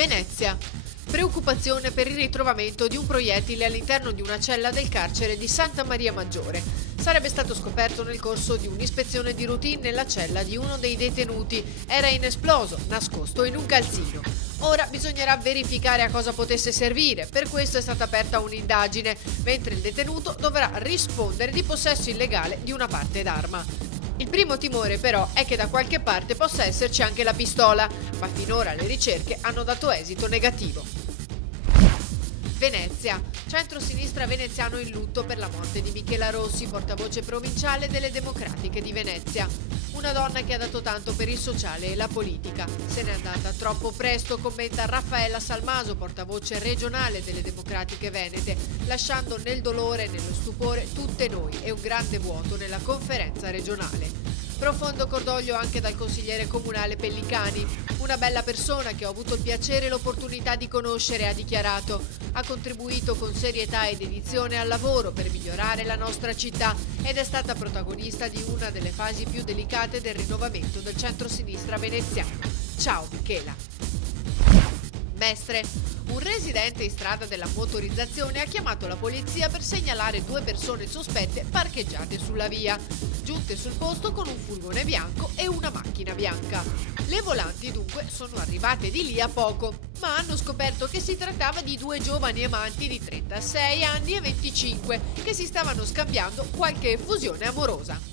Venezia. Preoccupazione per il ritrovamento di un proiettile all'interno di una cella del carcere di Santa Maria Maggiore. Sarebbe stato scoperto nel corso di un'ispezione di routine nella cella di uno dei detenuti. Era inesploso, nascosto in un calzino. Ora bisognerà verificare a cosa potesse servire, per questo è stata aperta un'indagine, mentre il detenuto dovrà rispondere di possesso illegale di una parte d'arma. Il primo timore però è che da qualche parte possa esserci anche la pistola, ma finora le ricerche hanno dato esito negativo. Venezia. Centro-sinistra veneziano in lutto per la morte di Michela Rossi, portavoce provinciale delle Democratiche di Venezia. Una donna che ha dato tanto per il sociale e la politica. Se n'è andata troppo presto, commenta Raffaella Salmaso, portavoce regionale delle Democratiche Venete, lasciando nel dolore e nello stupore tutte noi e un grande vuoto nella conferenza regionale. Profondo cordoglio anche dal consigliere comunale Pellicani. Una bella persona che ho avuto il piacere e l'opportunità di conoscere, ha dichiarato. Ha contribuito con serietà ed dedizione al lavoro per migliorare la nostra città ed è stata protagonista di una delle fasi più delicate del rinnovamento del centro-sinistra veneziano. Ciao Michela! Mestre. Un residente in strada della motorizzazione ha chiamato la polizia per segnalare 2 persone sospette parcheggiate sulla via, giunte sul posto con un furgone bianco e una macchina bianca. Le volanti dunque sono arrivate di lì a poco, ma hanno scoperto che si trattava di 2 giovani amanti di 36 anni e 25 che si stavano scambiando qualche effusione amorosa.